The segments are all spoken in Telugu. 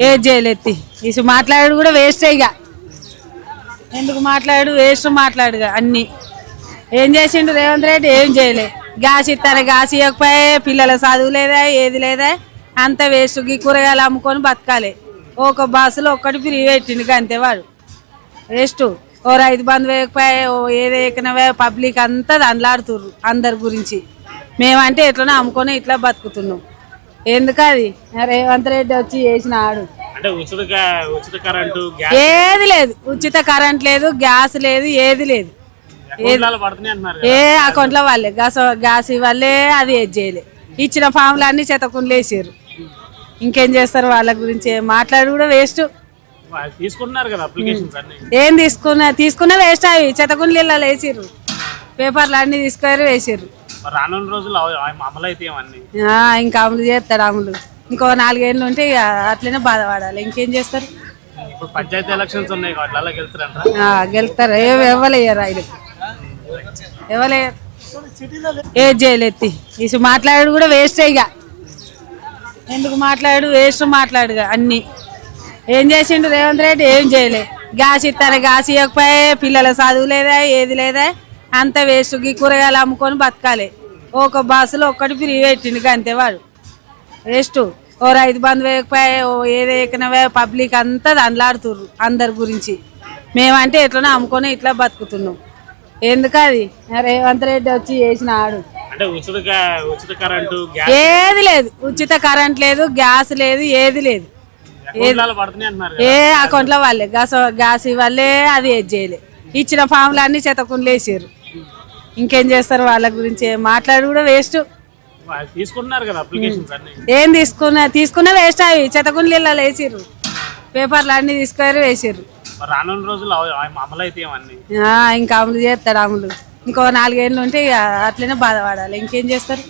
ఏది చేయలేత్తి ఇసు మాట్లాడు కూడా వేస్ట్ ఇక. ఎందుకు మాట్లాడు? వేస్ట్ మాట్లాడుగా అన్ని. ఏం చేసిండు రేవంత్ రెడ్డి? ఏం చేయలే. గ్యాస్ ఇస్తారా గ్యాస్ ఇవ్వకపోయే పిల్లల చదువు లేదా ఏది లేదా. అంత వేస్ట్. ఈ కూరగాయలు అమ్ముకొని బతకాలి. ఒక బస్సులో ఒక్కటి ఫ్రీ పెట్టిండు అంతే వాడు. వేస్ట్. ఓ రైతు బంధు వేయకపోయే ఓ ఏది ఎక్కనవే పబ్లిక్ అంతా దండలాడుతుర్రు అందరి గురించి. మేమంటే ఎట్లనో అమ్ముకొని ఇట్లా బతుకుతున్నాం. ఎందుకు అది రేవంత్ రెడ్డి వచ్చి చేసిన ఆడు ఏది లేదు. ఉచిత కరెంట్ లేదు గ్యాస్ లేదు ఏది లేదు. ఏ అకౌంట్లో వాళ్ళే. గ్యాస్ గ్యాస్ ఇవ్వలే అది ఏది చేయలే. ఇచ్చిన ఫామ్లు అన్ని చెతకుండా వేసారు ఇంకేం చేస్తారు వాళ్ళ గురించి? మాట్లాడి కూడా వేస్ట్ ఏం తీసుకున్నా తీసుకున్నా వేస్ట్ అవి. చెతకుండా వేసిర్రు. పేపర్లు అన్ని తీసుకొని వేసిర్రు. మరి రానున్న రోజులు అమలు అయితే ఇంకా అమలు చేస్తాడు అమలు. ఇంకో నాలుగేళ్ళు ఉంటే ఇక అట్లనే బాధపడాలి. ఇంకేం చేస్తారు? ఇప్పుడు పంచాయతీ ఎలక్షన్స్ ఉన్నాయి కాబట్టి అలా గెలుస్తారు. ఏ ఇవ్వలేరు ఆయన ఇవ్వలేరు ఏది చేయలేత్తి ఇసు మాట్లాడు కూడా వేస్ట్ ఇక. ఎందుకు మాట్లాడు? వేస్ట్ మాట్లాడు అన్ని. ఏం చేసిండు రేవంత్ రెడ్డి? ఏం చేయలే. గ్యాస్ ఇస్తారు గ్యాస్ ఇవ్వకపోయే పిల్లల చదువు లేదా ఏది లేదా. అంత వేస్ట్ ఈ కూరగాయలు అమ్ముకొని బతకాలి. ఒక బస్సులో ఒక్కటి ఫ్రీ పెట్టిండు అంతే వాడు. వేస్ట్. ఓ రైతు బంధు వేయకపోయే ఓ ఏది ఎక్కనవే పబ్లిక్ అంతా దండలాడుతుర్రు అందరి గురించి. మేమంటే ఎట్లనో అమ్ముకొని ఇట్లా బతుకుతున్నాం. ఎందుకు అది? రేవంత్ రెడ్డి వచ్చి చేసిన ఆడు గా- ఏది లేదు. ఉచిత కరెంట్ లేదు గ్యాస్ లేదు ఏది లేదు. ఏ అకౌంట్లో వాళ్ళే. గ్యాస్ గ్యాస్ ఇవ్వలే అది ఏది చేయలే. ఇచ్చిన ఫామ్లు అన్ని చెతకుండా వేసారు ఇంకేం చేస్తారు? వాళ్ళ గురించి మాట్లాడి కూడా వేస్ట్ వాళ్ళు తీసుకుంటున్నారు కదా అప్లికేషన్స్ అన్ని. ఏం తీసుకున్నా తీసుకున్నా వేస్ట్ అవి చెతకుండా వేసిర్రు పేపర్లు అన్ని తీసుకొని వేసిర్రు. రానున్న రోజులు అమలు అయితే ఏమన్నీ ఆ, ఇంకా అమలు చేస్తాడు అమలు. ఇంకో నాలుగేళ్ళు ఉంటే ఇక అట్లనే బాధపడాలి. ఇంకేం చేస్తారు?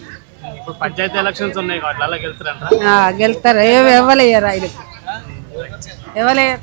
ఇప్పుడు పంచాయతీ ఎలక్షన్స్ ఉన్నాయి కాబట్టి అలా వెళ్తారంట ఆ, గెలుస్తారు. ఇవ్వలేరు ఆయన ఇవ్వలేరు